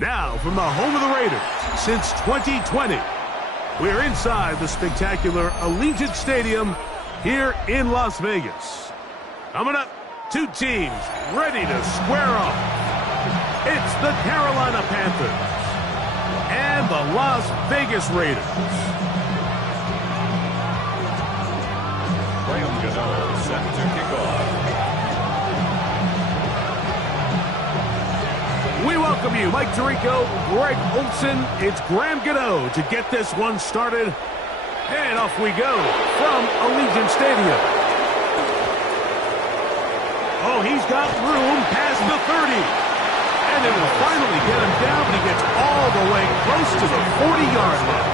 Now, from the home of the Raiders since 2020, we're inside the spectacular Allegiant Stadium here in Las Vegas. Coming up, two teams ready to square off. It's the Carolina Panthers and the Las Vegas Raiders. Set to kick off. We welcome you, Mike Tirico, Greg Olson. It's Graham Gano to get this one started. And off we go from Allegiant Stadium. Oh, he's got room past the 30. And it will finally get him down, but he gets all the way close to the 40-yard line.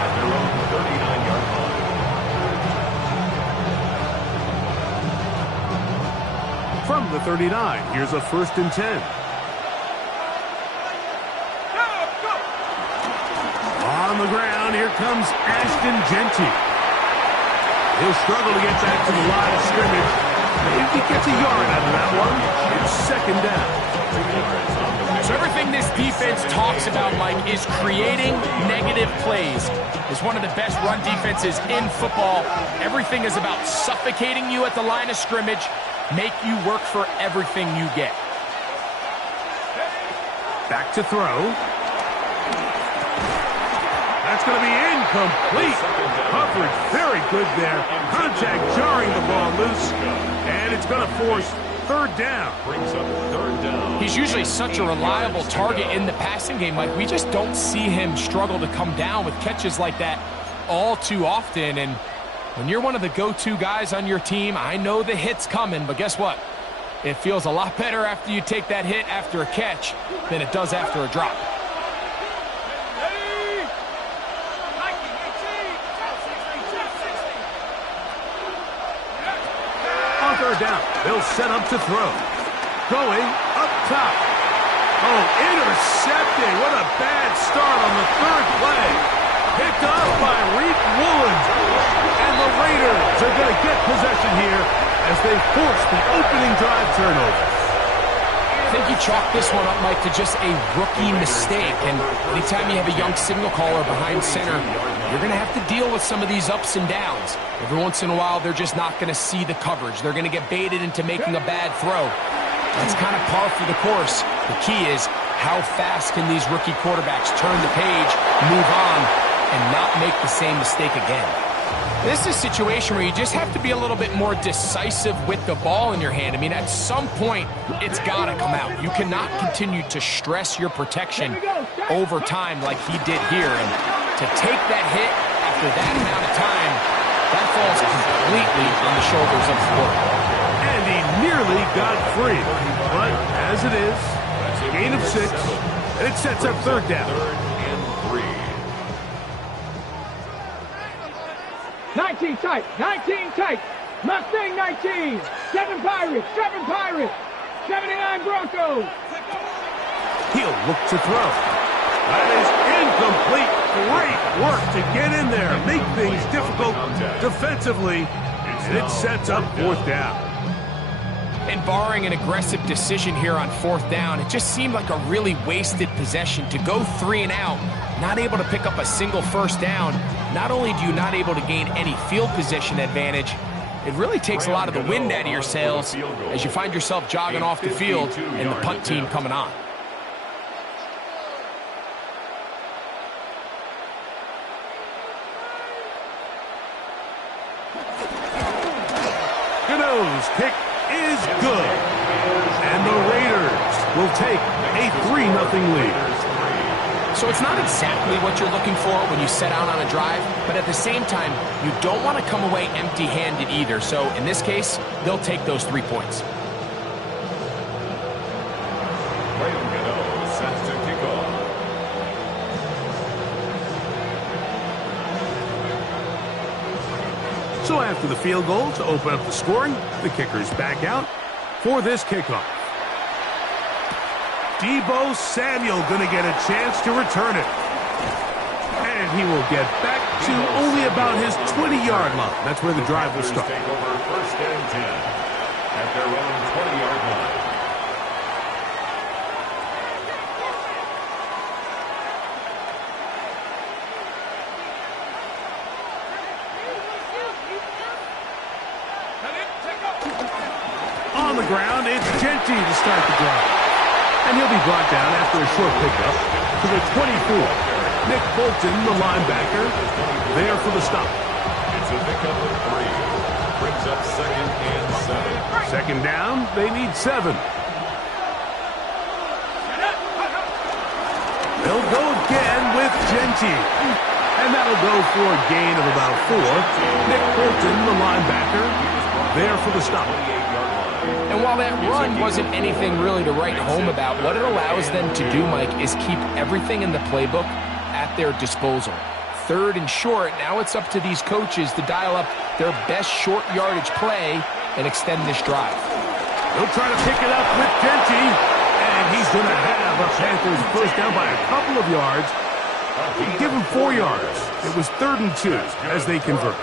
At their own 39-yard line. From the 39, here's a 1st and 10. On the ground, here comes Ashton Genty. He'll struggle to get back to the line of scrimmage. Maybe he gets a yard out of that one. It's 2nd down. So everything this defense talks about, Mike, is creating negative plays. It's one of the best run defenses in football. Everything is about suffocating you at the line of scrimmage, make you work for everything you get. Back to throw. That's going to be incomplete. Coverage very good there. Contact jarring the ball loose. And it's going to force 3rd down. Brings up 3rd down. He's usually such a reliable target in the passing game, Mike. We just don't see him struggle to come down with catches like that all too often. And when you're one of the go-to guys on your team, I know the hit's coming, but guess what? It feels a lot better after you take that hit after a catch than it does after a drop. On 3rd down, they'll set up to throw. Going up top. Oh, intercepting. What a bad start on the 3rd play. Picked up by Reed Woolen. And the Raiders are going to get possession here as they force the opening drive turnover. I think you chalk this one up, Mike, to just a rookie mistake. And anytime you have a young signal caller behind center, you're going to have to deal with some of these ups and downs. Every once in a while, they're just not going to see the coverage. They're going to get baited into making a bad throw. That's kind of par for the course. The key is how fast can these rookie quarterbacks turn the page, move on, and not make the same mistake again. This is a situation where you just have to be a little bit more decisive with the ball in your hand. I mean, at some point, it's got to come out. You cannot continue to stress your protection over time like he did here. And to take that hit after that amount of time, that falls completely on the shoulders of the quarterback. And he nearly got free. But as it is, gain of 6, and it sets up 3rd down. 19 tight, 19 tight, Mustang 19, 7 Pirates, 7 Pirates, 79 Broncos. He'll look to throw. That is incomplete. Great work to get in there, make things difficult defensively, and it sets up 4th down. And barring an aggressive decision here on 4th down, it just seemed like a really wasted possession to go 3 and out, not able to pick up a single 1st down. Not only do you not able to gain any field position advantage, it really takes a lot of the wind out of your sails as you find yourself jogging off the field and the punt team coming on. Gano's kick is good. And the Raiders will take a 3-0 lead. So it's not exactly what you're looking for when you set out on a drive, but at the same time, you don't want to come away empty-handed either. So in this case, they'll take those 3 points. Set to kick off. So after the field goal to open up the scoring, the kicker's back out for this kickoff. Deebo Samuel going to get a chance to return it. And he will get back to only about his 20-yard line. That's where the drive will start. Take over 1st and 10 at their own 20-yard line. On the ground, it's Genty to start the drive. And he'll be brought down after a short pickup to the 24. Nick Bolton, the linebacker, there for the stop. It's a pickup of 3. Brings up 2nd and 7. Second down, they need 7. They'll go again with Genty. And that'll go for a gain of about 4. Nick Bolton, the linebacker, there for the stop. And while that run wasn't anything really to write home about, what it allows them to do, Mike, is keep everything in the playbook at their disposal. 3rd and short, now it's up to these coaches to dial up their best short yardage play and extend this drive. They'll try to pick it up with Genty, and he's going to have a Panthers first down by a couple of yards. Give him 4 yards. It was 3rd and 2 as they convert.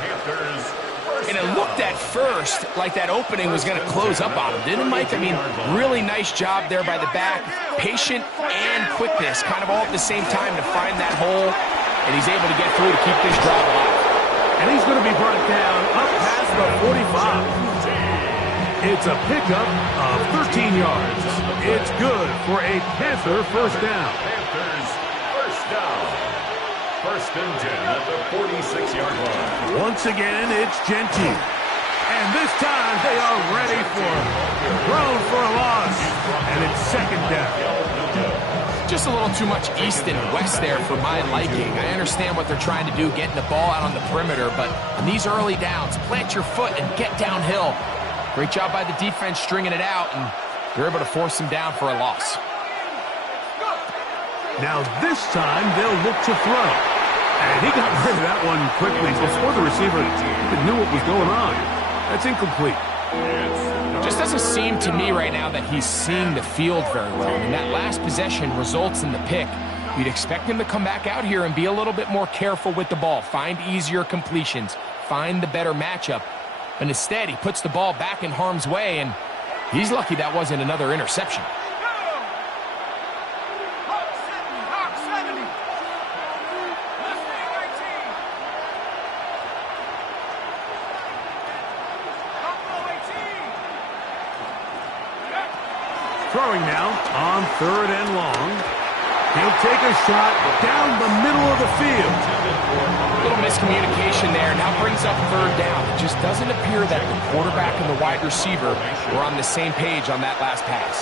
And it looked at first like that opening was going to close up on him, didn't it, Mike? I mean, really nice job there by the back. Patient and quickness, kind of all at the same time to find that hole, and he's able to get through to keep this drive alive. And he's going to be brought down up past the 45. It's a pickup of 13 yards. It's good for a Panther first down. Panthers first down. 1st and 10 at the 46-yard line. Once again, it's Genty. And this time they are ready for him. Thrown for a loss. And it's 2nd down. Just a little too much east and west there for my liking. I understand what they're trying to do, getting the ball out on the perimeter, but on these early downs, plant your foot and get downhill. Great job by the defense stringing it out, and they're able to force him down for a loss. Now this time they'll look to throw. And he got rid of that one quickly before the receiver even knew what was going on. That's incomplete. Just doesn't seem to me right now that he's seeing the field very well. And that last possession results in the pick. You'd expect him to come back out here and be a little bit more careful with the ball, find easier completions, find the better matchup. But instead, he puts the ball back in harm's way, and he's lucky that wasn't another interception. Throwing now on 3rd and long. He'll take a shot down the middle of the field. A little miscommunication there. Now brings up 3rd down. It just doesn't appear that the quarterback and the wide receiver were on the same page on that last pass.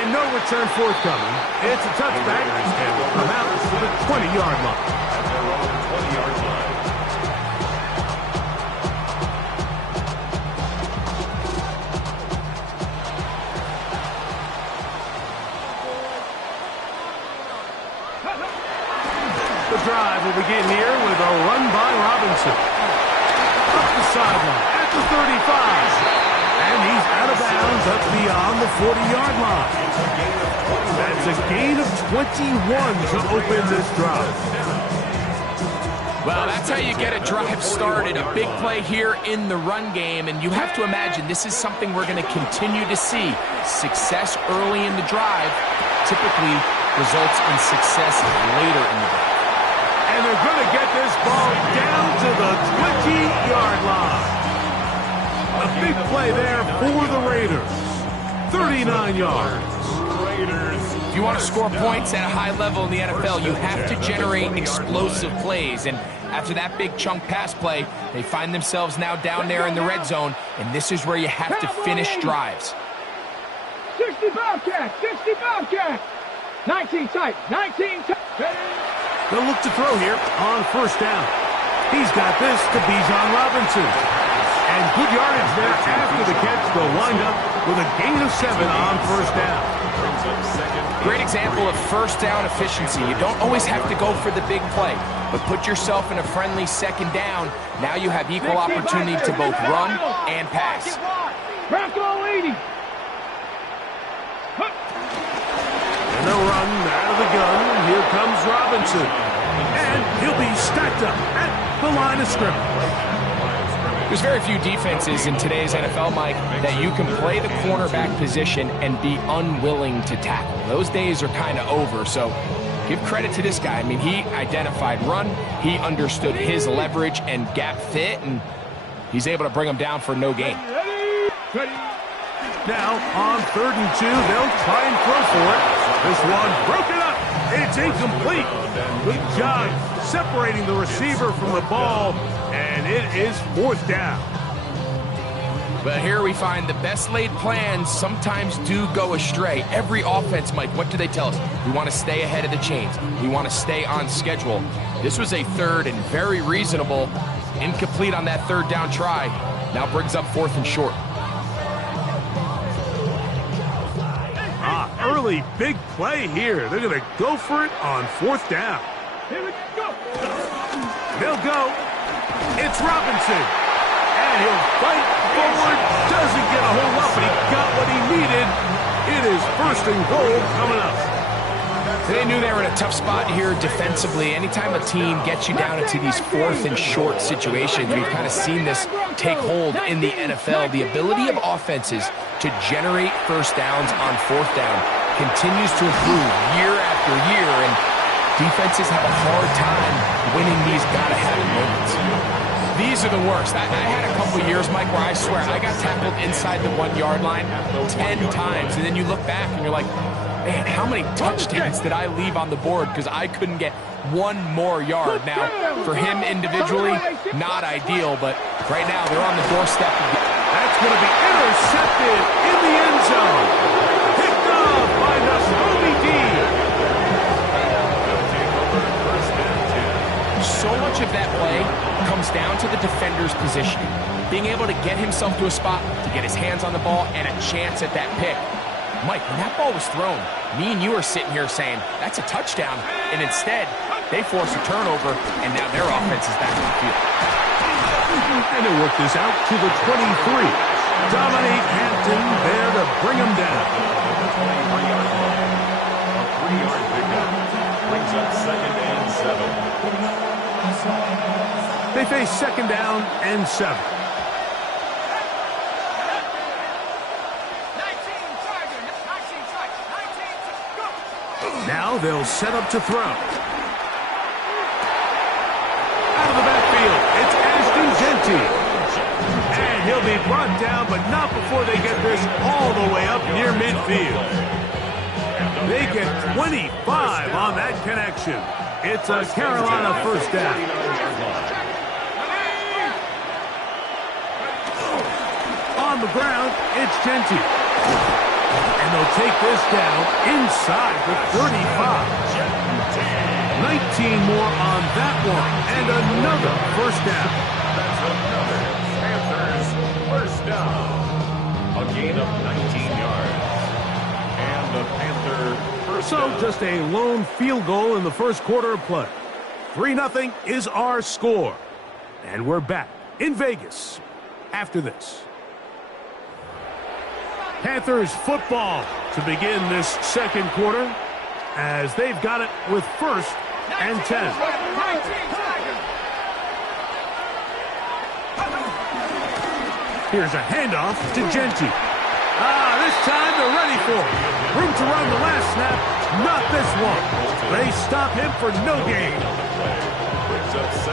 And no return forthcoming. It's a touchback. And will come out to the 20-yard line. The drive will begin here with a run by Robinson. Up the sideline at the 35. And he's out of bounds up beyond the 40-yard line. That's a gain of 21 to open this drive. Well, that's how you get a drive started. A big play here in the run game. And you have to imagine this is something we're going to continue to see. Success early in the drive typically results in success later in the drive. And they're going to get this ball down to the 20-yard line. A big play there for the Raiders. 39 yards. If you want to score points at a high level in the NFL, you have to generate explosive plays. And after that big chunk pass play, they find themselves now down there in the red zone, and this is where you have to finish drives. 60 Bobcat, 60 Bobcat. 19 tight, 19 tight. They'll look to throw here on 1st down. He's got this to Bijan Robinson. And good yardage there after the catch. They'll wind up with a gain of 7 on 1st down. Great example of first down efficiency. You don't always have to go for the big play, but put yourself in a friendly 2nd down. Now you have equal opportunity to both run and pass. Bronco 80. And they'll run out of the gun. Here comes Robinson. And he'll be stacked up at the line of scrimmage. There's very few defenses in today's NFL, Mike, that you can play the cornerback position and be unwilling to tackle. Those days are kind of over, so give credit to this guy. I mean, he identified run, he understood his leverage and gap fit, and he's able to bring him down for no gain. Now, on 3rd and 2, they'll try and throw for it. This one broken up. It's incomplete. Good job separating the receiver from the ball, and it is 4th down. But here we find the best laid plans sometimes do go astray. Every offense, Mike, what do they tell us? We want to stay ahead of the chains. We want to stay on schedule. This was a 3rd and very reasonable. Incomplete on that 3rd down try. Now brings up 4th and short. Early big play here. They're going to go for it on 4th down. Here we go. They'll go. It's Robinson. And he'll fight forward. Doesn't get a whole lot, but he got what he needed. It is 1st and goal coming up. They knew they were in a tough spot here defensively. Anytime a team gets you down into these 4th and short situations, we've kind of seen this take hold in the NFL. The ability of offenses to generate 1st downs on 4th down continues to improve year after year, and defenses have a hard time winning these gotta-have-it moments. These are the worst. I had a couple years, Mike, where I swear I got tackled inside the 1-yard line 10 times, and then you look back and you're like, man, how many touchdowns did I leave on the board because I couldn't get one more yard? Now, for him individually, not ideal, but right now they're on the doorstep. That's going to be intercepted in the end zone. Picked off by Nasrobi D. So much of that play comes down to the defender's positioning. Being able to get himself to a spot, to get his hands on the ball, and a chance at that pick. Mike, when that ball was thrown, me and you are sitting here saying, that's a touchdown. And instead, they force a turnover, and now their offense is back on the field. And they work this out to the 23. Dominique Hampton there to bring him down. A 3-yard pickup brings up 2nd and 7. They face 2nd down and 7. Now they'll set up to throw. Out of the backfield, it's Ashton Genty. And he'll be brought down, but not before they get this all the way up near midfield. They get 25 on that connection. It's a Carolina 1st down. On the ground, it's Genty. And they'll take this down inside the 35. 19 more on that one, and another 1st down. That's another Panthers 1st down. A gain of 19 yards. And the Panther 1st So down. just a lone field goal in the 1st quarter of play. 3-0 is our score. And we're back in Vegas after this. Panthers football to begin this 2nd quarter as they've got it with 1st and 10. Here's a handoff to Genty. This time they're ready for it. Room to run the last snap. Not this one. They stop him for no gain.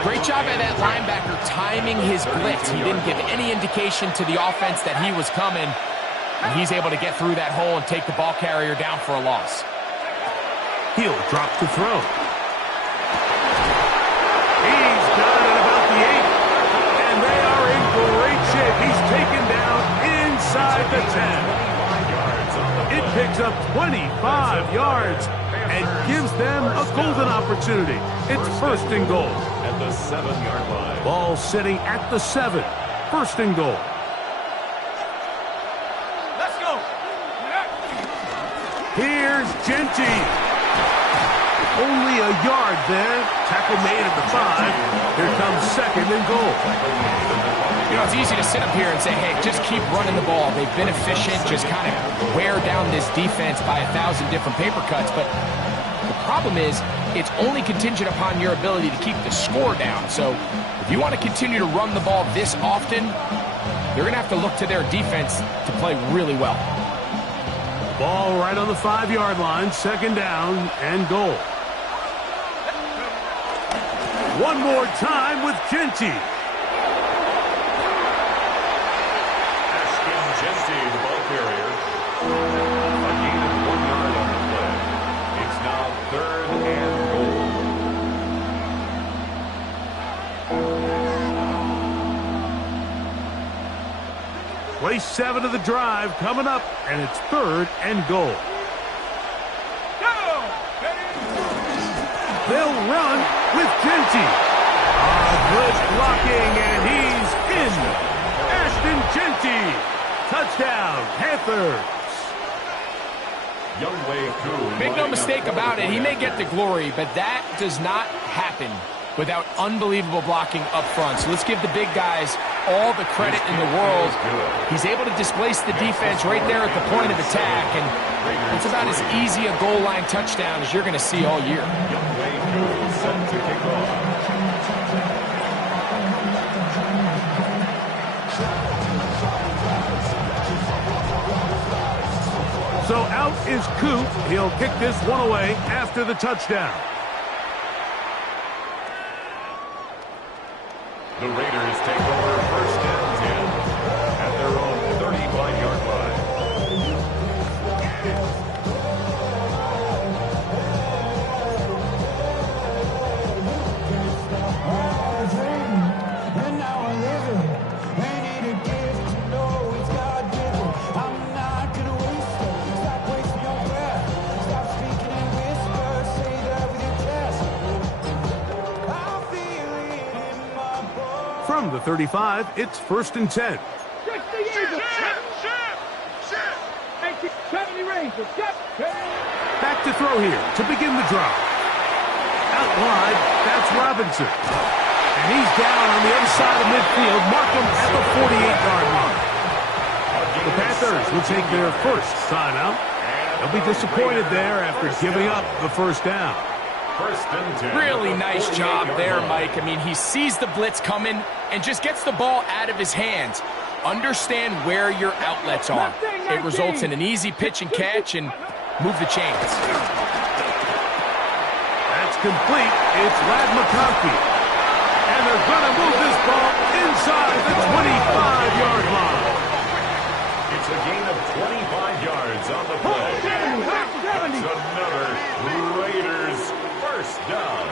Great job by that linebacker timing his blitz. He didn't give any indication to the offense that he was coming. And he's able to get through that hole and take the ball carrier down for a loss. He'll drop to throw. He's got it at about the 8. And they are in great shape. He's taken down inside the 10. It picks up 25 yards and gives them a golden opportunity. It's 1st and goal. At the 7-yard line. Ball sitting at the 7. 1st and goal. Here's Genty. Only a yard there. Tackle made at the 5. Here comes 2nd and goal. You know, it's easy to sit up here and say, hey, just keep running the ball. They've been efficient, just kind of wear down this defense by 1,000 different paper cuts. But the problem is, it's only contingent upon your ability to keep the score down. So if you want to continue to run the ball this often, they're going to have to look to their defense to play really well. Ball right on the 5-yard line. 2nd down and goal. One more time with Genty. Genty, the ball carrier. A gain of 1 yard on the play. It's now 3rd and goal. Play 7 of the drive coming up, and it's 3rd and goal. They'll run with Genty. Good blocking, and he's in. Ashton Genty. Touchdown, Panthers. Make no mistake about it, he may get the glory, but that does not happen without unbelievable blocking up front. So let's give the big guys all the credit in the world. He's able to displace the defense right there at the point of attack, and it's about as easy a goal line touchdown as you're going to see all year. Set to kick off. So out is Coop. He'll kick this one away after the touchdown. The Raiders take over 1st and 10 at their own 35-yard line. From the 35, it's 1st and 10. 60 Eagles. Ship. 70 Rangers. Back to throw here to begin the drive. Out wide, that's Robinson. And he's down on the other side of midfield. Mark him at the 48-yard line. The Panthers will take their first timeout. They'll be disappointed there after giving up the first down. Really nice job there, Mike. I mean, he sees the blitz coming and just gets the ball out of his hands. Understand where your outlets are. It results in an easy pitch and catch and move the chains. That's complete. It's Lad McConkey. And they're going to move this ball inside the 25-yard line. It's a gain of 25 yards on the play. That's another Raiders first down.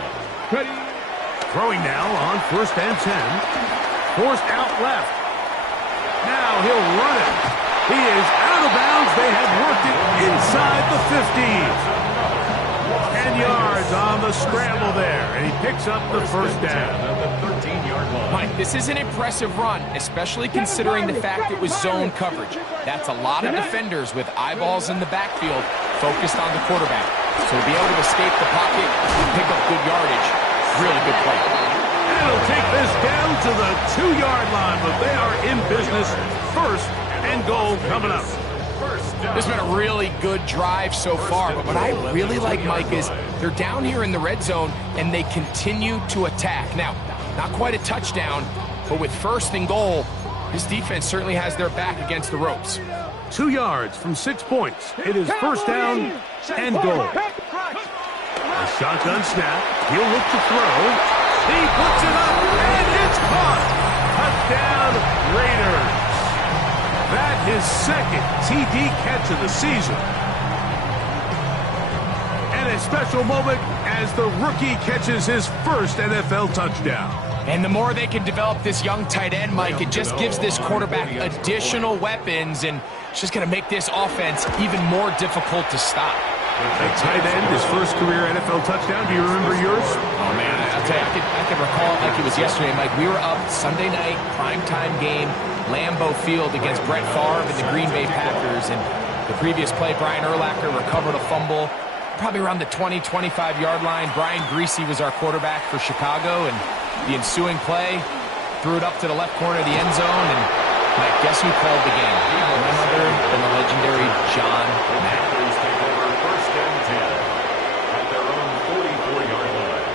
Throwing now on 1st and 10. Forced out left. Now he'll run it. He is out of bounds. They have worked it inside the 50. 10 yards on the scramble there. And he picks up the first down. At the 13-yard line. Mike, this is an impressive run, especially considering the fact it was zone coverage. That's a lot of defenders with eyeballs in the backfield focused on the quarterback. So to be able to escape the pocket and pick up good yardage, really good play. And he'll take this down to the 2-yard line, but they are in business. 1st and goal coming up. This has been a really good drive so far, but what I really like, Mike, is they're down here in the red zone, and they continue to attack. Now, not quite a touchdown, but with 1st and goal, his defense certainly has their back against the ropes. 2 yards from 6 points. It is 1st down and goal. A shotgun snap. He'll look to throw. He puts it up, and it's caught. Touchdown, Raiders. That his 2nd TD catch of the season. And a special moment as the rookie catches his 1st NFL touchdown. And the more they can develop this young tight end, Mike, it just gives this quarterback additional weapons, and it's just going to make this offense even more difficult to stop. A tight end, his 1st career NFL touchdown. Do you remember yours? Oh, man, I'll tell you, I can recall it like it was yesterday, Mike. We were up Sunday night, primetime game, Lambeau Field against Brett Favre and the Green Bay Packers. And the previous play, Brian Urlacher recovered a fumble, probably around the 20, 25-yard line. Brian Greasy was our quarterback for Chicago, and the ensuing play, threw it up to the left corner of the end zone, and Mike, guess who called the game? None other than the legendary John Madden. Take over 1st and 10 at their own 44-yard line.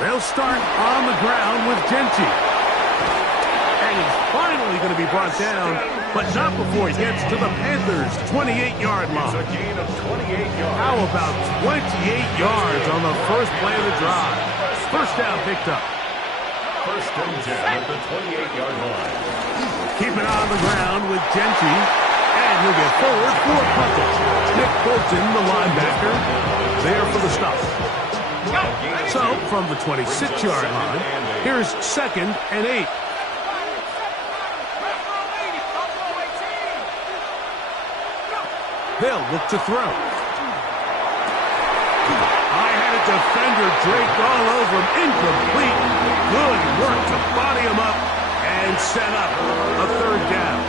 They'll start on the ground with Genty. line is finally going to be brought down, but not before he gets to the Panthers' 28-yard line. It's a gain of 28 yards. How about 28 yards on the first play of the drive? First down picked up. First and 10 at the 28-yard line. Keep it on the ground with Gentry, and he'll get forward for a punt. Nick Bolton, the linebacker, there for the stop. So, from the 26-yard line, here's 2nd and 8. They'll look to throw. I had a defender draped all over him. Incomplete. Good work to body him up and set up a 3rd down.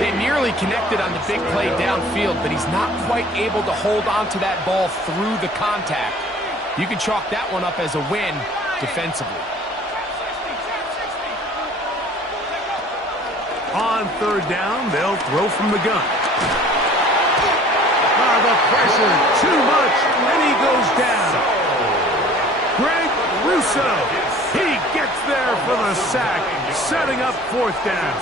They nearly connected on the big play downfield, but he's not quite able to hold on to that ball through the contact. You can chalk that one up as a win defensively. On 3rd down, they'll throw from the gun. The pressure, too much, and he goes down. Greg Russo, he gets there for the sack, setting up 4th down.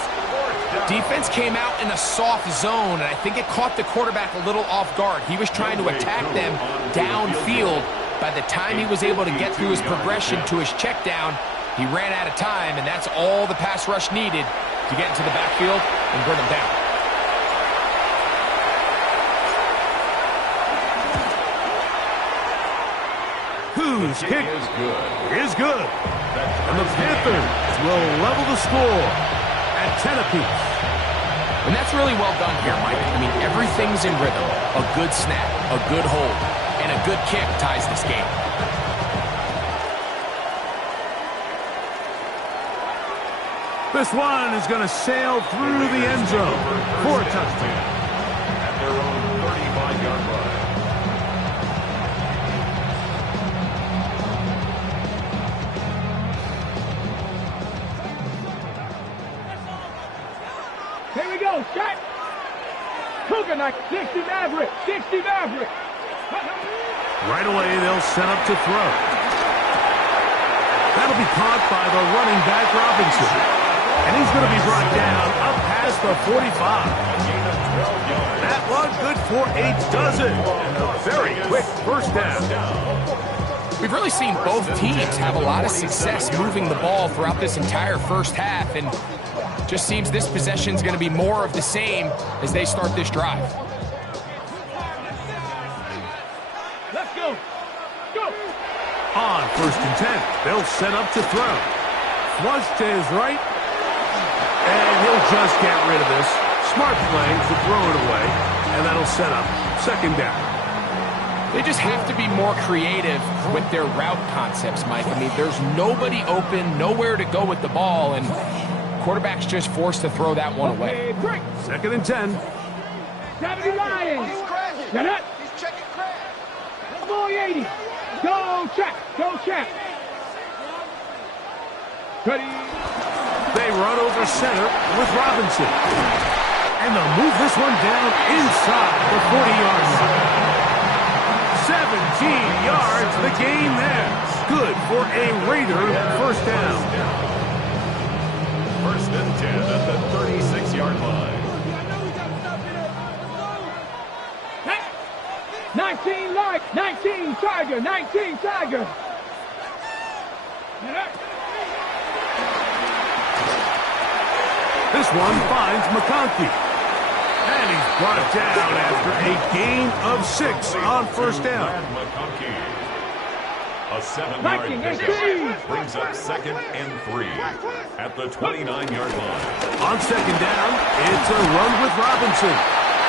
Defense came out in a soft zone, and I think it caught the quarterback a little off guard. He was trying to attack them downfield. By the time he was able to get through his progression to his check down, he ran out of time, and that's all the pass rush needed to get into the backfield and bring him down. Whose kick is good. And the Panthers will level the score at 10 apiece. And that's really well done here, Mike. I mean, everything's in rhythm. A good snap, a good hold, and a good kick ties this game. This one is going to sail through the end zone for a touchdown. At their own 35-yard line. Here we go, shot. Cougar Knight, 60 Maverick, 60 Maverick. Right away, they'll set up to throw. That'll be caught by the running back Robinson. And he's going to be brought down up past the 45. That one good for a dozen. A very quick first down. We've really seen both teams have a lot of success moving the ball throughout this entire first half, and just seems this possession is going to be more of the same as they start this drive. Let's go. Go. On 1st and 10, they'll set up to throw. Flush to his right. And he'll just get rid of this. Smart play to throw it away. And that'll set up 2nd down. They just have to be more creative with their route concepts, Mike. I mean, there's nobody open, nowhere to go with the ball, and quarterback's just forced to throw that one away. 2nd and 10. 70 Lions. Get it. He's checking Craig. Boy 80. Go check. Go check. Ready. They run over center with Robinson. And they'll move this one down inside the 40-yard line. 17 yards, the gain there. Good for a Raider first down. 1st and 10 at the 36-yard line. 19 Light. 19 Tiger. 19 Tiger. This one finds McConkey. And he's brought down after a gain of 6 on first down. A 7-yard pickup brings up 2nd and 3 at the 29-yard line. On 2nd down, it's a run with Robinson.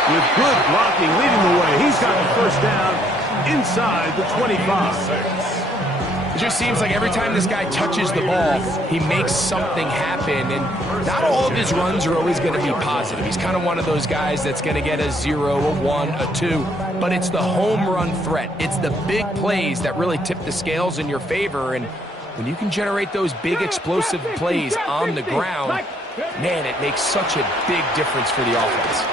With good blocking leading the way, he's got the first down inside the 25. It just seems like every time this guy touches the ball, he makes something happen, and not all of his runs are always going to be positive. He's kind of one of those guys that's going to get a 0, a 1, a 2, but it's the home run threat. It's the big plays that really tip the scales in your favor, and when you can generate those big explosive plays on the ground, man, it makes such a big difference for the offense.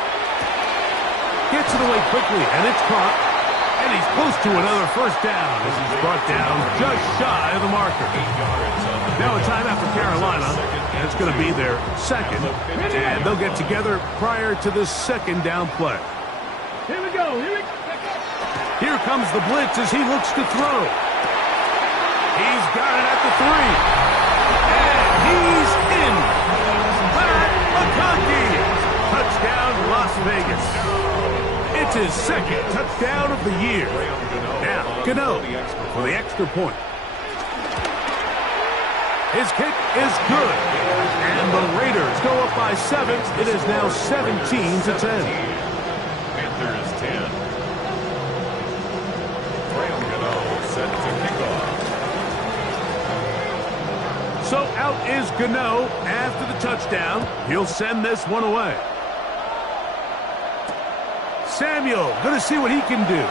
Gets it away quickly, and it's caught. And he's close to another first down as he's brought down just shy of the marker. Now a timeout for Carolina, and it's going to be their second. And they'll get together prior to the second down play. Here we go. Here comes the blitz as he looks to throw. He's got it at the 3. And he's in. Pat McConkey. Touchdown, Las Vegas. It's his second touchdown of the year. Now, Gano for the extra point. His kick is good. And the Raiders go up by 7. It is now 17-10. Panthers 10. Gano set to kick off. So out is Gano after the touchdown. He'll send this one away. Samuel, going to see what he can do.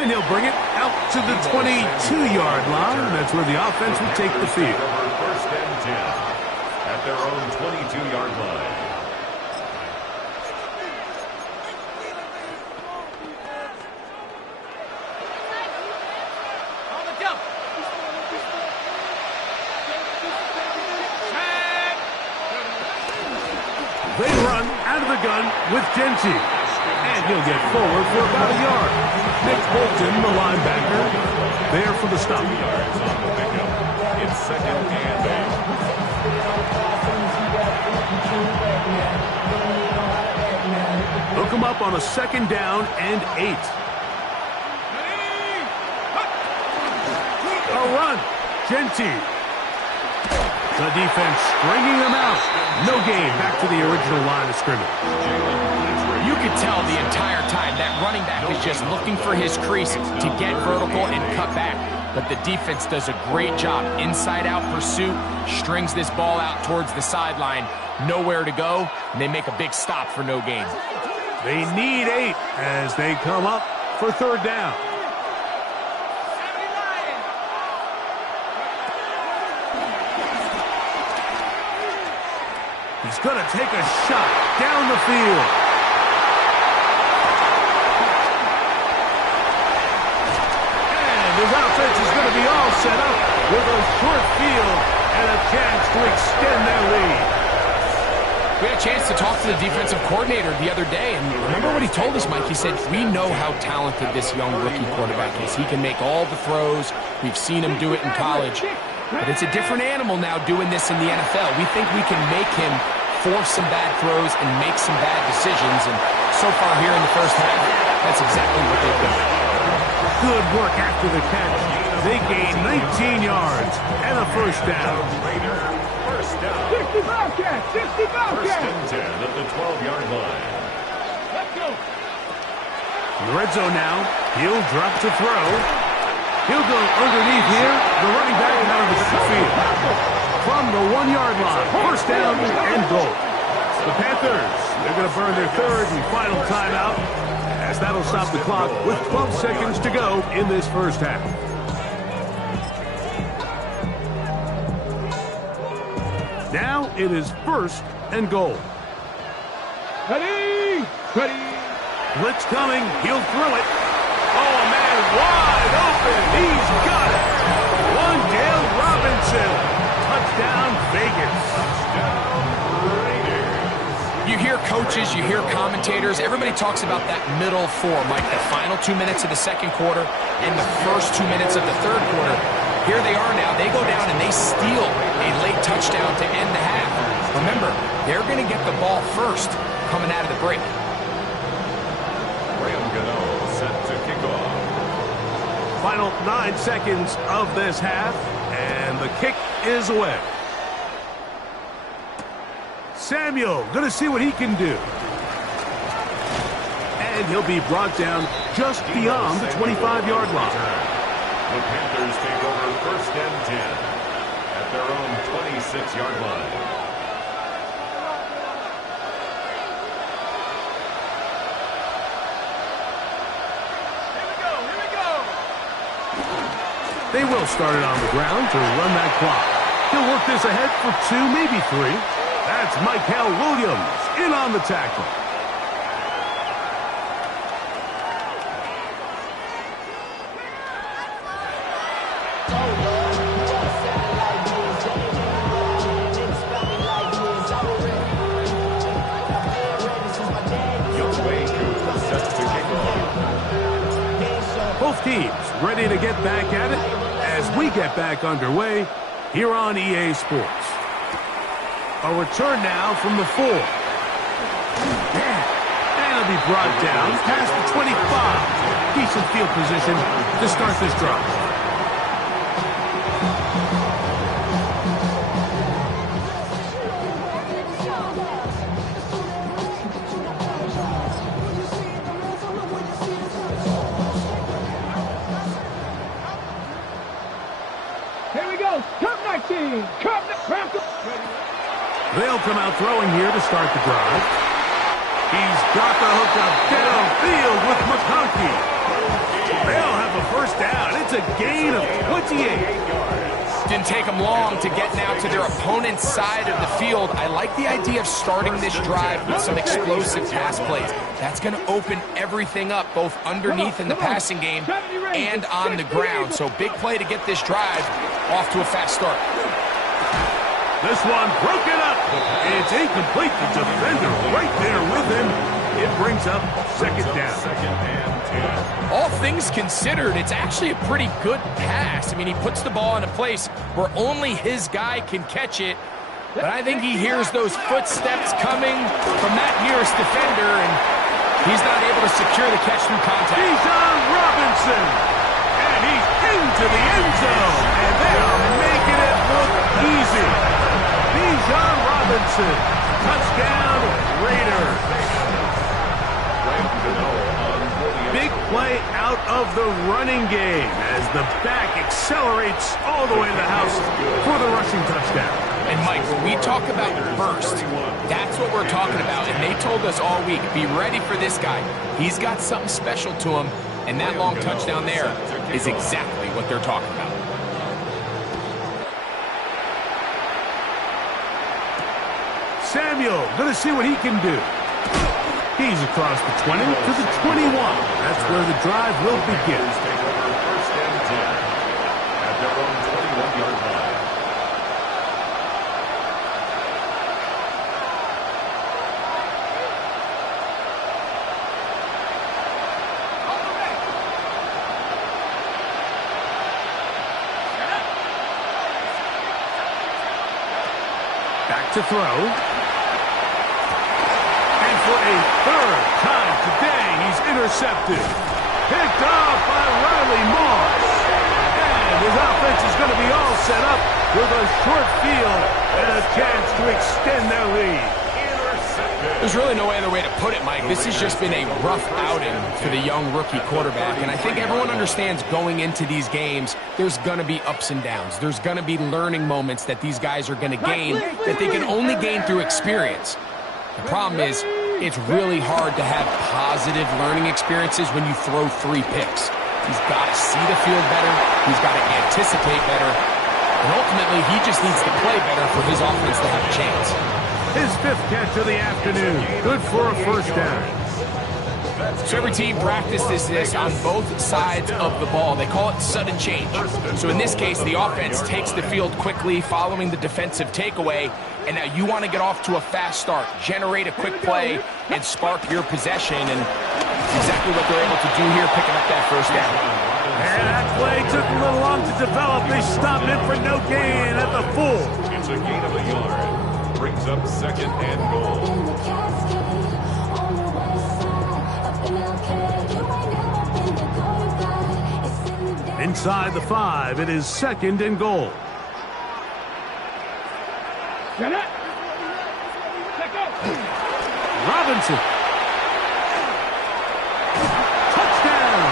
And he'll bring it out to the 22-yard line. That's where the offense will take the field. First and 10 at their own 22-yard line. They run out of the gun with Genty. And he'll get forward for about a yard. Nick Bolton, the linebacker, there for the stop. Yards on the pickup. It's second and 8. Hook him up on a second down and 8. A run. Genty. The defense stringing them out. No gain. Back to the original line of scrimmage. You could tell the entire time that running back is just looking for his crease to get vertical and cut back. But the defense does a great job. Inside-out pursuit, strings this ball out towards the sideline. Nowhere to go, and they make a big stop for no gain. They need 8 as they come up for third down. He's going to take a shot down the field. And his offense is going to be all set up with a short field and a chance to extend their lead. We had a chance to talk to the defensive coordinator the other day, and remember what he told us, Mike? He said, we know how talented this young rookie quarterback is. He can make all the throws. We've seen him do it in college. But it's a different animal now doing this in the NFL. We think we can make him force some bad throws and make some bad decisions. And so far here in the first half, that's exactly what they've done. Good work after the catch. They gain 19 yards and a first down. First down. 60 Bobcats. 60 Bobcats. First and 10 at the 12-yard line. Let's go. In the red zone now. He'll drop to throw. He'll go underneath here. The running back out of the backfield. From the 1-yard line. First down and goal. The Panthers, they're going to burn their third and final timeout, as that'll stop the clock with 12 seconds to go in this first half. Now it is first and goal. Ready. Blitz coming. He'll throw it. Oh, a man wide open. He's got it. Wandale Robinson. Touchdown, Vegas. You hear coaches, you hear commentators, everybody talks about that middle 4, Mike, the final 2 minutes of the second quarter and the first 2 minutes of the third quarter. Here they are now. They go down and they steal a late touchdown to end the half. Remember, they're going to get the ball first coming out of the break. Set to kick off. Final 9 seconds of this half, and the kick is away. Samuel going to see what he can do. And he'll be brought down just beyond the 25-yard line. The Panthers take over first and 10 at their own 26-yard line. They will start it on the ground to run that clock. He'll work this ahead for 2, maybe 3. That's Michael Williams in on the tackle. Both teams ready to get back at it as we get back underway here on EA Sports. A return now from the 4. And it'll be brought down past the 25. Decent field position to start this drive. Here we go. Come 19. Come They'll come out throwing here to start the drive. He's got the hook up downfield with McConkey. They'll have a first down. It's a gain of 28. Didn't take them long to get now to their opponent's side of the field. I like the idea of starting this drive with some explosive pass plays. That's going to open everything up, both underneath in the passing game and on the ground. So big play to get this drive off to a fast start. This one broken up. It's incomplete. The defender right there with him. It brings up second down. All things considered, it's actually a pretty good pass. I mean, he puts the ball in a place where only his guy can catch it. But I think he hears those footsteps coming from that nearest defender, and he's not able to secure the catch through contact. Bijan Robinson. And he's into the end zone. And they are making it look easy. Bijan Robinson. Touchdown, Raiders. Big play out of the running game as the back accelerates all the way to the house for the rushing touchdown. And Mike, when we talk about burst, that's what we're talking about. And they told us all week, be ready for this guy. He's got something special to him, and that long touchdown there is exactly what they're talking about. Samuel, going to see what he can do. He's across the 20 to the 21. That's where the drive will begin. First and 10 at their own 21-yard line. Back to throw. For a third time today, he's intercepted. Picked off by Riley Moss. And his offense is going to be all set up with a short field and a chance to extend their lead. There's really no other way to put it, Mike. This has just been a rough outing for the young rookie quarterback. And I think everyone understands going into these games, there's going to be ups and downs. There's going to be learning moments that these guys are going to gain that they can only gain through experience. The problem is, it's really hard to have positive learning experiences when you throw 3 picks. He's got to see the field better. He's got to anticipate better. And ultimately, he just needs to play better for his offense to have a chance. His 5th catch of the afternoon. Good for a first down. So every team practices this on both sides of the ball. They call it sudden change. So in this case, the offense takes the field quickly following the defensive takeaway, and now you want to get off to a fast start, generate a quick play, and spark your possession, and exactly what they're able to do here, picking up that first down. And that play took a little long to develop. They stopped it for no gain at the 4. It's a gain of a yard. Brings up second and goal. Inside the 5, it is second and goal. Robinson. Touchdown.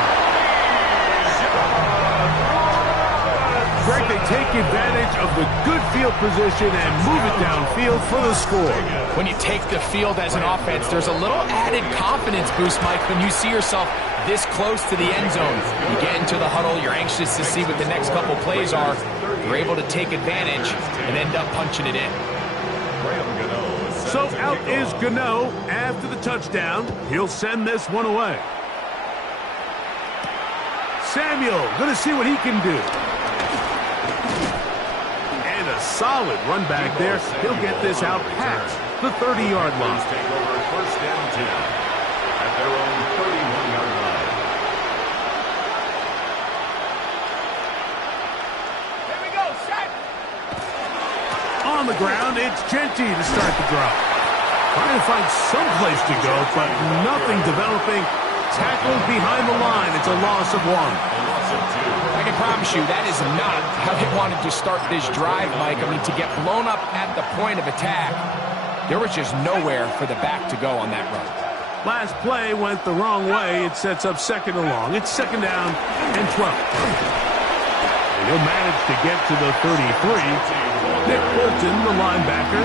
Greg, they take advantage of the good field position and move it downfield for the score. When you take the field as an offense, there's a little added confidence boost, Mike, when you see yourself this close to the end zone. You get into the huddle, you're anxious to see what the next couple plays are. You're able to take advantage and end up punching it in. So out is Gano after the touchdown. He'll send this one away. Samuel going to see what he can do. And a solid run back there. He'll get this out past the 30-yard line. Take over first and 10 at their own 31-yard line. the ground. It's Genty to start the drive. Trying to find some place to go, but nothing developing. Tackled behind the line. It's a loss of 1. I can promise you that is not how they wanted to start this drive, Mike. I mean, to get blown up at the point of attack, there was just nowhere for the back to go on that run. Last play went the wrong way. It sets up 2nd and long. It's 2nd down and 12. And he'll manage to get to the 33. Nick Bolton, the linebacker,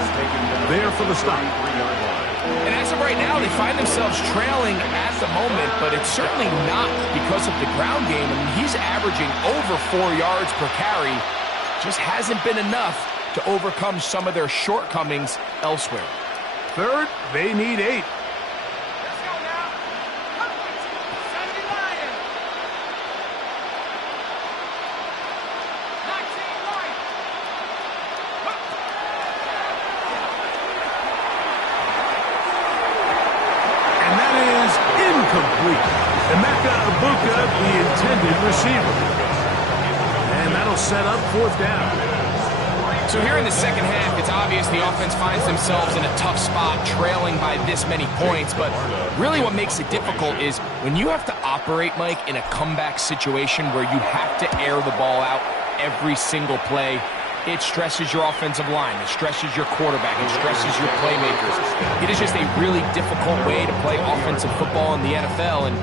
there for the stop. And as of right now, they find themselves trailing at the moment, but it's certainly not because of the ground game. I mean, he's averaging over 4 yards per carry. Just hasn't been enough to overcome some of their shortcomings elsewhere. 3rd, they need 8. Emeka Ibuka, the intended receiver. And that'll set up 4th down. So here in the second half, it's obvious the offense finds themselves in a tough spot, trailing by this many points. But really what makes it difficult is when you have to operate, Mike, in a comeback situation where you have to air the ball out every single play, it stresses your offensive line. It stresses your quarterback. It stresses your playmakers. It is just a really difficult way to play offensive football in the NFL, and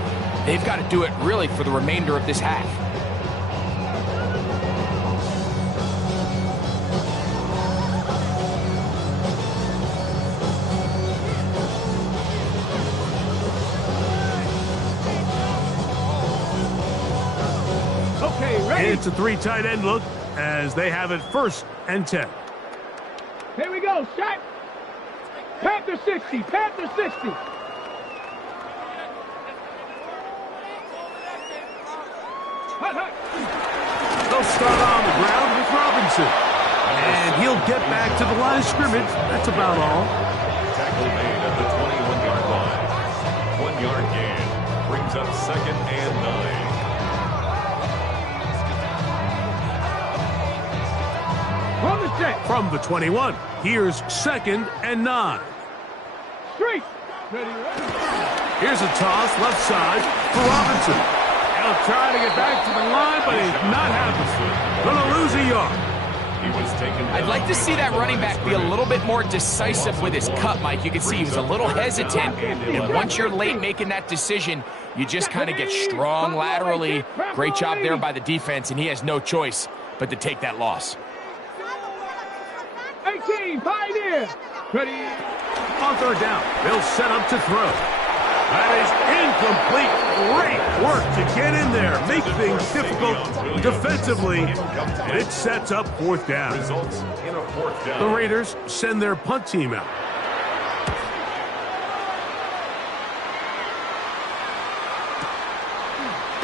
they've got to do it really for the remainder of this half. Okay, ready? It's a 3 tight end look as they have it 1st and 10. Here we go, shot. Panther 60, Panther 60. Hut, hut. They'll start on the ground with Robinson. And he'll get back to the line of scrimmage. That's about all. Tackle made at the 21-yard line. 1-yard gain brings up 2nd and 9. From the 21, here's 2nd and 9. Straight. Ready. Here's a toss left side for Robinson. He'll try to get back to the line, but he's not happening. Gonna lose a yard. He was taken down. I'd like to see that running back be a little bit more decisive with his cut, Mike. You can see he was a little hesitant, and once you're late making that decision, you just kind of get strong laterally. Great job there by the defense, and he has no choice but to take that loss. 18, Pioneer. Ready. On 3rd down, they'll set up to throw. That is incomplete. Great work to get in there, make things difficult defensively. It sets up 4th down. Results in a 4th down. The Raiders send their punt team out.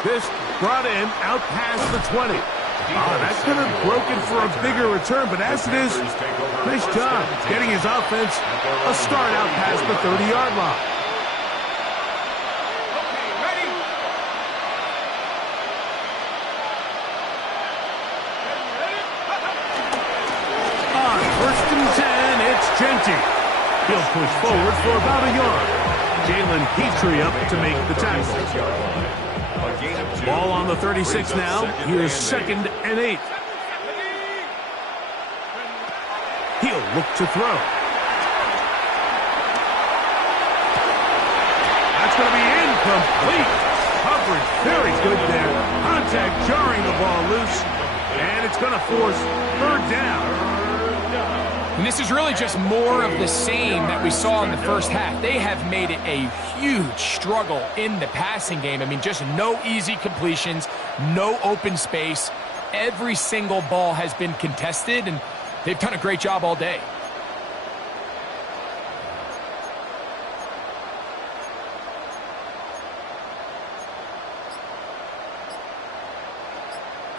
This brought in out past the 20. That could have broken for a bigger return, but as it is, nice job getting his offense a start out past the 30-yard line. Okay, ready. On 1st and 10, it's Genty. He'll push forward for about a yard. Jalen Petrie up to make the tackle. Ball on the 36 now. Here's 2nd and 8. He'll look to throw. That's going to be incomplete. Coverage very good there. Contact jarring the ball loose. And it's going to force 3rd down. And this is really just more of the same that we saw in the first half. They have made it a huge struggle in the passing game. I mean, just no easy completions, no open space. Every single ball has been contested, and they've done a great job all day.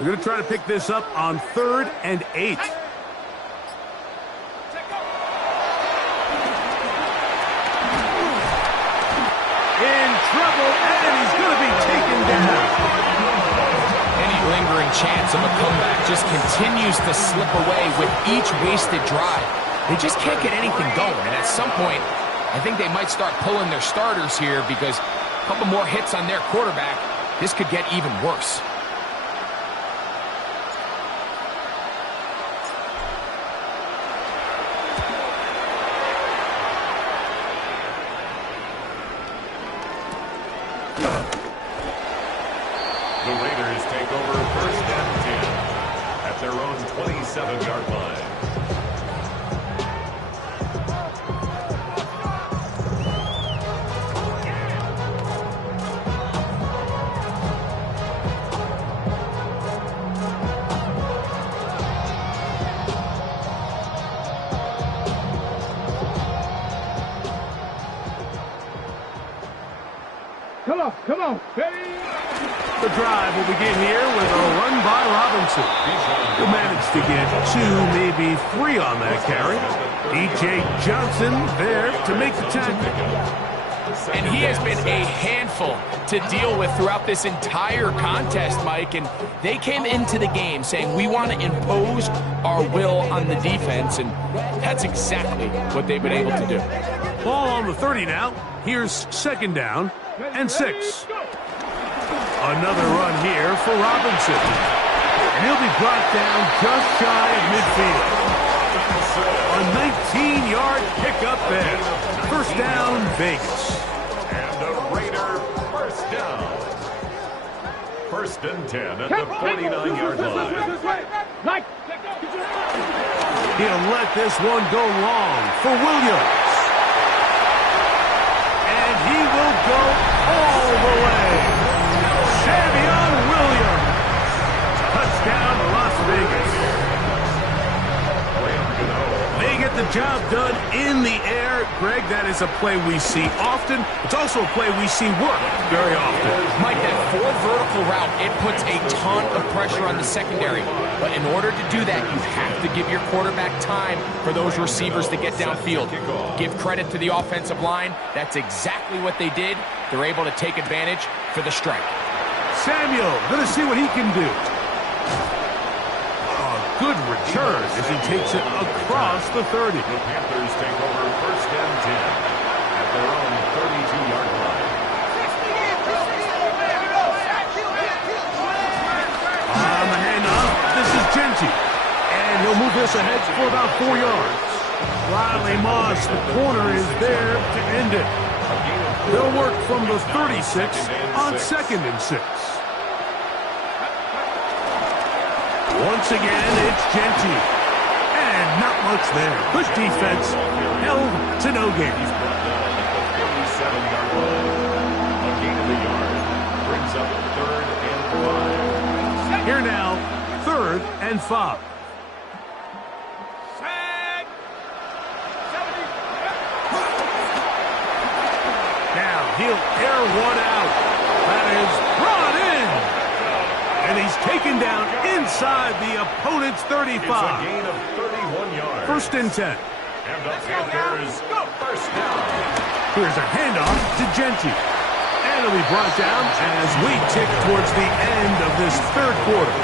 We're going to try to pick this up on 3rd and 8. Trouble, and he's going to be taken down. Any lingering chance of a comeback just continues to slip away with each wasted drive. They just can't get anything going. And at some point, I think they might start pulling their starters here because a couple more hits on their quarterback, this could get even worse. The Raiders take over 1st and 10 at their own 27-yard line. Come on. The drive will begin here with a run by Robinson. He'll manage to get 2, maybe 3 on that carry. E.J. Johnson there to make the tackle. And he has been a handful to deal with throughout this entire contest, Mike. And they came into the game saying, we want to impose our will on the defense. And that's exactly what they've been able to do. Ball on the 30 now. Here's 2nd down and 6. Another run here for Robinson. And he'll be brought down just shy of midfield. A 19-yard pickup there. 1st down, Vegas. And a Raider 1st down. 1st and 10 at the 49-yard line. He'll let this one go long for Williams. And he will go all the way. Savion Williams. Touchdown, Las Vegas. They get the job done in the air. Greg, that is a play we see often. It's also a play we see work very often. Mike, that 4 vertical route, it puts a ton of pressure on the secondary. But in order to do that, you have to give your quarterback time for those receivers to get downfield. Give credit to the offensive line. That's exactly what they did. They're able to take advantage for the strike. Samuel, going to see what he can do. Good return as he takes it across the 30. The Panthers take over 1st and 10 at their own 32-yard line. On the handoff, this is Genty. And he'll move this ahead for about 4 yards. Riley Moss, the corner, is there to end it. They'll work from the 36 on 2nd and 6. Once again, it's Genty. And not much there. Good defense. Held to no gain. He's brought down at the 37-yard line. A gain of a yard. Brings up 3rd and 5. Here now, 3rd and 5. Now he'll air one out. That is brought in. And he's taken down inside the opponent's 35. It's a gain of 31 yards. 1st and 10. And the Panthers 1st down. Here's a handoff to Genty. And it'll be brought down as we tick towards the end of this 3rd quarter.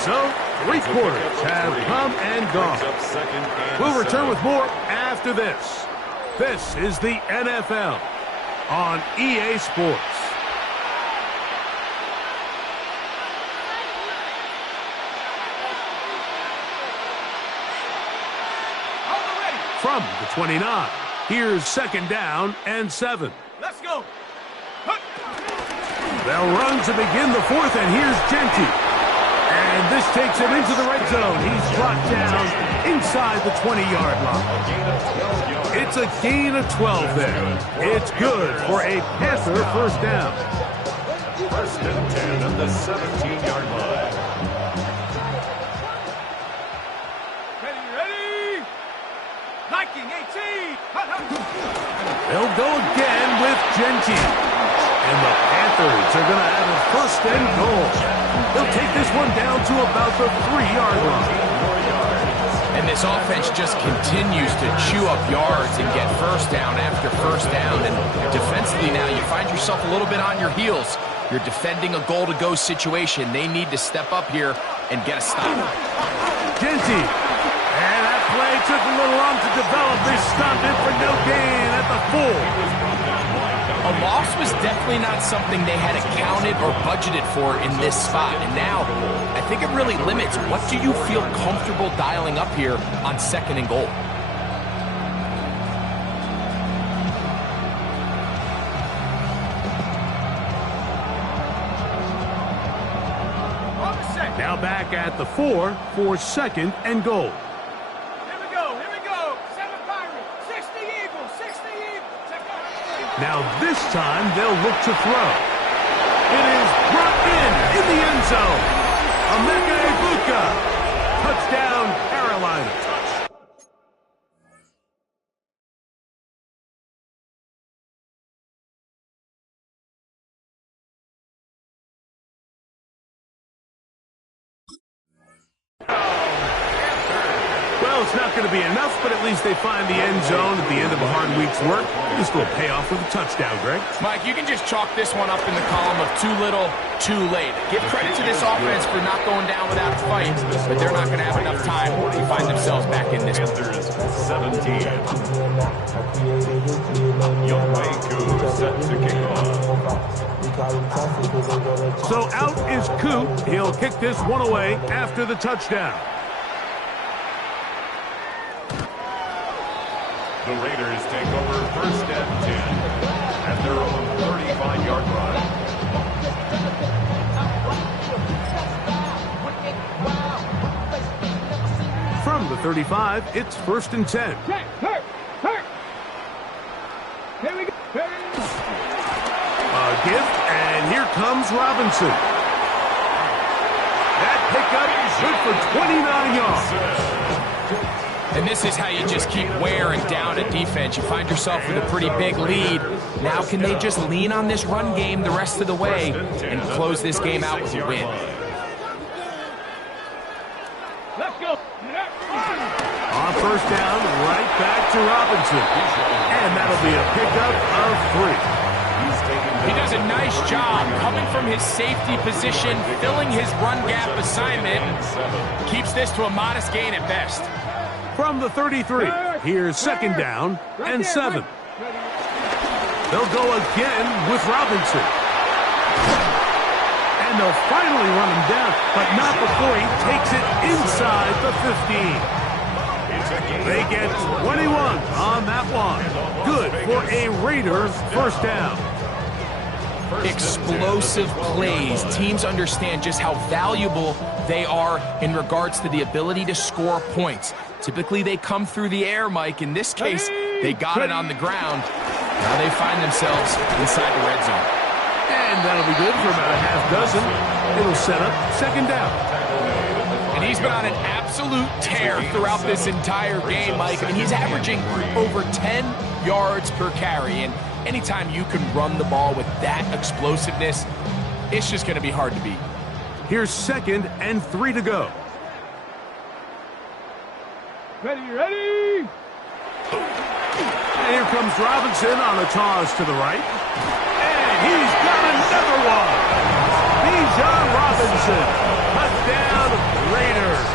So, 3 quarters have come and gone. We'll return with more after this. This is the NFL on EA Sports. From the 29, here's 2nd down and 7. Let's go. They'll run to begin the 4th, and here's Genty. And this takes him into the red zone. He's brought down inside the 20-yard line. It's a gain of 12 there. It's good for a Panther 1st down. 1st and 10 at the 17-yard line. Ready? Liking 18. They'll go again with Genty. And the Panthers are going to have a 1st and goal. They'll take this one down to about the 3-yard line. And this offense just continues to chew up yards and get 1st down after 1st down. And defensively now, you find yourself a little bit on your heels. You're defending a goal-to-go situation. They need to step up here and get a stop. Genty. And that play took a little long to develop. They stopped it for no gain at the 4. A loss was definitely not something they had accounted or budgeted for in this spot. And now, I think it really limits what do you feel comfortable dialing up here on 2nd and goal. Now back at the 4 for 2nd and goal. Here we go. 7 Pirates, 60 Eagles, 60 Eagles. Now this time they'll look to throw. It is brought in the end zone. Emeka Egbuka. Touchdown, Carolina. Well, it's not going to be enough, but at least they find the end zone at the end of a hard week's work. This will pay off with a touchdown, Greg. Mike, you can just chalk this one up in the column of too little, too late. Give credit to this offense for not going down without a fight, but they're not going to have enough time to find themselves back in this. Panthers 17. Youngway-Koo set to kick off. So out is Koo. He'll kick this one away after the touchdown. The Raiders take over 1st and 10 at their own 35-yard line. From the 35, it's 1st and 10. Hurt. Here we go. A gift, and here comes Robinson. That pickup is good for 29 yards. And this is how you just keep wearing down a defense. You find yourself with a pretty big lead. Now can they just lean on this run game the rest of the way and close this game out with a win? Let's go. On 1st down, right back to Robinson. And that'll be a pickup of 3. He does a nice job coming from his safety position, filling his run gap assignment. Keeps this to a modest gain at best. From the 33, here's 2nd down and 7. They'll go again with Robinson. And they'll finally run him down, but not before he takes it inside the 15. They get 21 on that one. Good for a Raiders 1st down. Explosive plays. Teams understand just how valuable they are in regards to the ability to score points. Typically, they come through the air, Mike. In this case, they got it on the ground. Now they find themselves inside the red zone. And that'll be good for about a half dozen. It'll set up 2nd down. And he's been on an absolute tear throughout this entire game, Mike. I mean, he's averaging over 10 yards per carry. And anytime you can run the ball with that explosiveness, it's just going to be hard to beat. Here's 2nd and 3 to go. Ready. And here comes Robinson on a toss to the right. And he's got another one. Bijan Robinson. Touchdown, Raiders.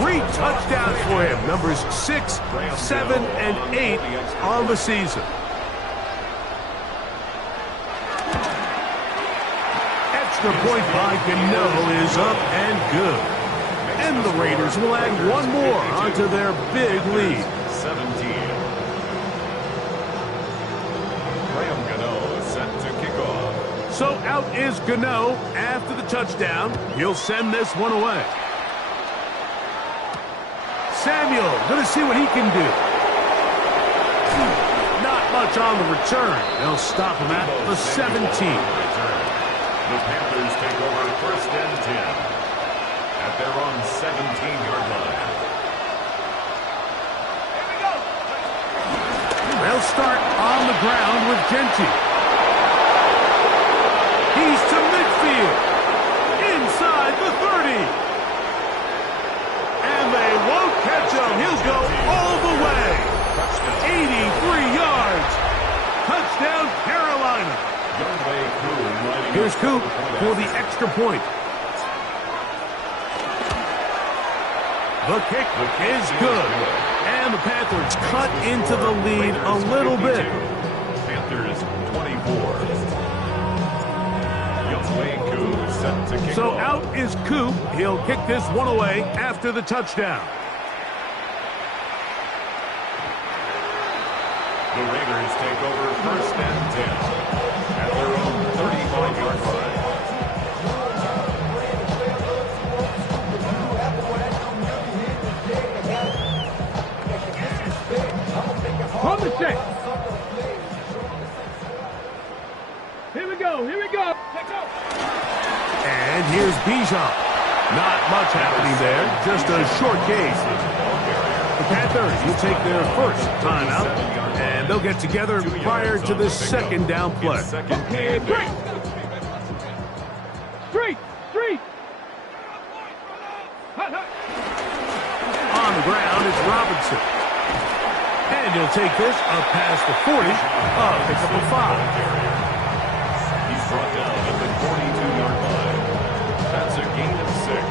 3 touchdowns for him. Numbers 6, 7, and 8 on the season. Extra point by Gano is up and good. And the Raiders will add one more onto their big lead. 17. Gano set to kick off. So out is Gano after the touchdown. He'll send this one away. Samuel, going to see what he can do. Not much on the return. They'll stop him at the 17. The Panthers take over 1st and 10 at their own 17-yard line. They'll start on the ground with Genty. He's to midfield. Inside the 30. And they won't catch him. He'll go all the way. 83 yards. Touchdown, Carolina. Here's Coop for the extra point. The kick is good. And the Panthers cut into the lead a little bit. Panthers 24. Set to kick So off. out is Coop. He'll kick this one away after the touchdown. The Raiders take over 1st and 10 at their own 35-yard line. On the check. Here we go. Here we go. Let's go. And here's Bijan. Not much happening there. Just a short game. The Panthers will take their first timeout, and they'll get together prior to the second down play. Okay, straight. Straight. Straight. Hut, hut. On the ground, it's Robinson. And he'll take this up past the 40. Pick up a 5. He's brought down at the 42-yard line. That's a gain of 6.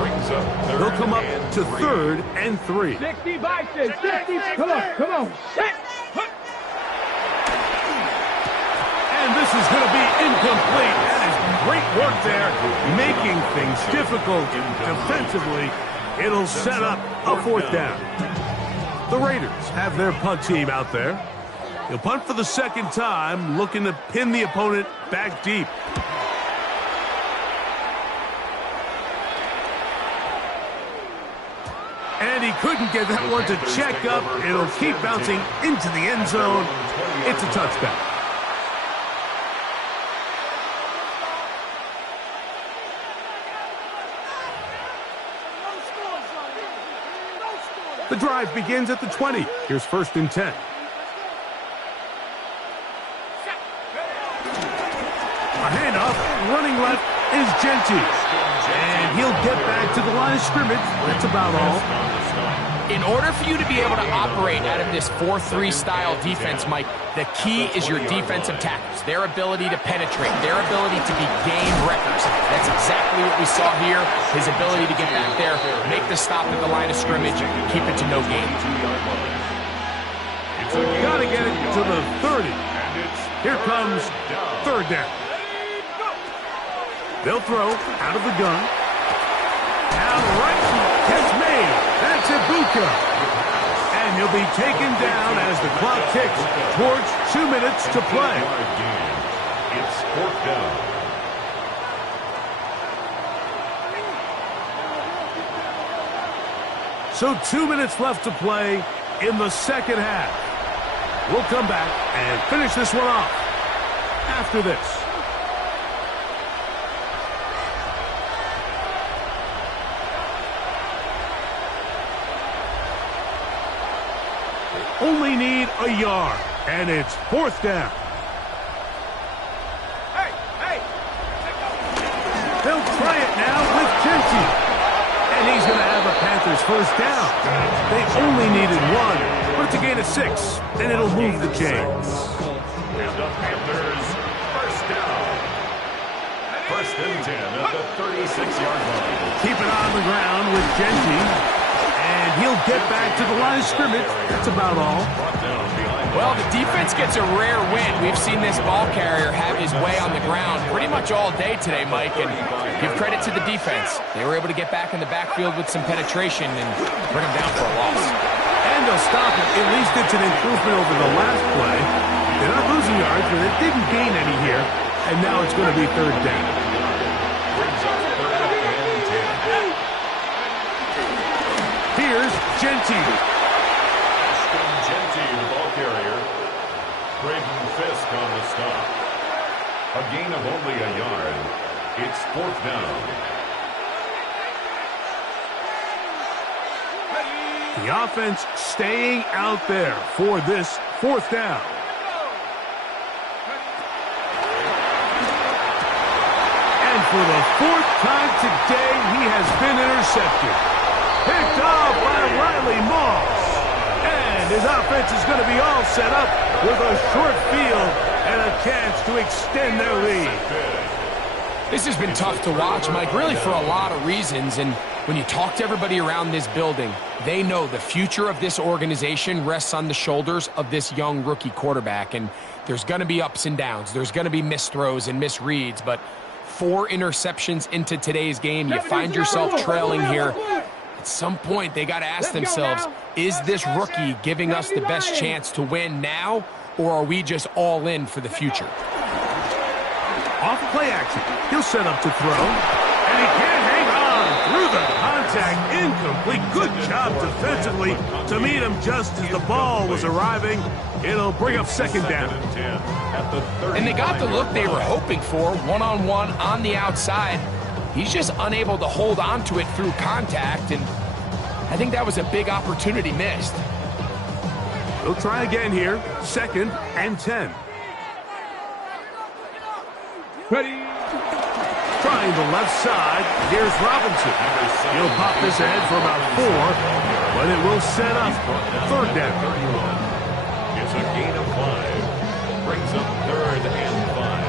Brings up third. They'll come up to and 3rd and 3. 60 Bison. 60. Come on. Come on. Set. Hut. And this is going to be incomplete. That is great work there, making things difficult defensively. It'll set up a 4th down. The Raiders have their punt team out there. He'll punt for the second time, looking to pin the opponent back deep. And he couldn't get that one to check up. It'll keep bouncing into the end zone. It's a touchdown. The drive begins at the 20. Here's 1st and 10. A handoff, running left is Genty. And he'll get back to the line of scrimmage. That's about all. In order for you to be able to operate out of this 4-3 style defense, Mike, the key is your defensive tackles, their ability to penetrate, their ability to be game wreckers. That's exactly what we saw here, his ability to get back there, make the stop at the line of scrimmage, keep it to no gain. Got to get it to the 30. Here comes 3rd down. They'll throw out of the gun. Out right, catch made. That's Ibuka. And he'll be taken down as the clock ticks towards 2 minutes to play. It's 4th down. So 2 minutes left to play in the second half. We'll come back and finish this one off after this. Only need a yard, and it's 4th down. They'll try it now with Genty. And he's going to have a Panthers first down. They only needed 1, but it's a gain of 6, and it'll move the chains. And the Panthers first down. 1st and 10 at the 36-yard line. Keep it on the ground with Genty. And he'll get back to the line of scrimmage. That's about all. Well, the defense gets a rare win. We've seen this ball carrier have his way on the ground pretty much all day today, Mike, and give credit to the defense. They were able to get back in the backfield with some penetration and bring them down for a loss. And they'll stop it. At least it's an improvement over the last play. They're not losing yards, but it didn't gain any here. And now it's going to be 3rd down. Here's Genty. Genty, the ball carrier. Braden Fisk on the stop. A gain of only a yard. It's 4th down. The offense staying out there for this 4th down. And for the 4th time today, he has been intercepted. Picked off by Riley Moss. And his offense is going to be all set up with a short field and a chance to extend their lead. This has been tough to watch, Mike, really for a lot of reasons. And when you talk to everybody around this building, they know the future of this organization rests on the shoulders of this young rookie quarterback. And there's going to be ups and downs. There's going to be missed throws and misreads. But 4 interceptions into today's game, you find yourself trailing here. At some point, they got to ask themselves, is this rookie giving us the best chance to win now, or are we just all in for the future? Off play action. He'll set up to throw. And he can't hang on through the contact. Incomplete. Good job defensively to meet him just as the ball was arriving. It'll bring up second down. And they got the look they were hoping for, one-on-one on the outside. He's just unable to hold on to it through contact, and I think that was a big opportunity missed. They'll try again here. 2nd and 10. Ready. Trying the left side. Here's Robinson. He'll pop this ahead for about 4, but it will set up 3rd down. It's a gain of 5. Brings up 3rd and 5.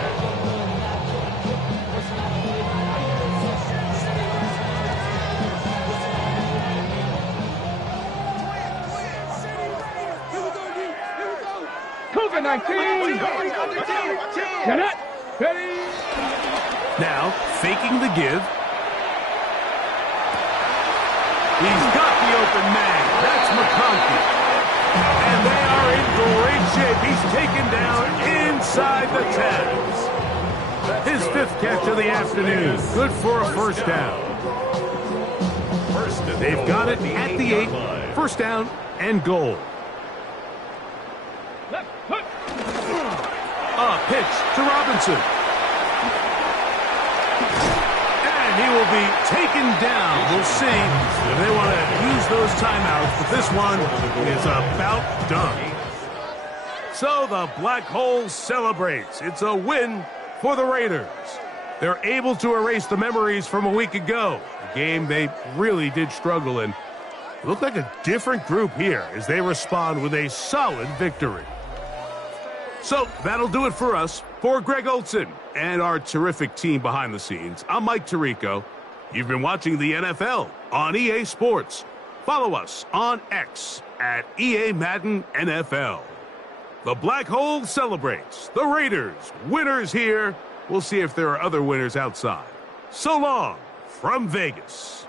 Cougar 19. Get it. Ready. Now, faking the give. He's got the open man. That's McConkey. And they are in great shape. He's taken down inside the 10. His 5th catch of the afternoon. Good for a 1st down. They've got it at the 8. 1st down and goal. Left foot. A pitch to Robinson. And he will be taken down. We'll see if they want to use those timeouts, but this one is about done. So the Black Hole celebrates. It's a win for the Raiders. They're able to erase the memories from a week ago, a game they really did struggle in. It looked like a different group here as they respond with a solid victory. So that'll do it for us. For Greg Olson and our terrific team behind the scenes, I'm Mike Tirico. You've been watching the NFL on EA Sports. Follow us on X at EA Madden NFL. The Black Hole celebrates. The Raiders, winners here. We'll see if there are other winners outside. So long from Vegas.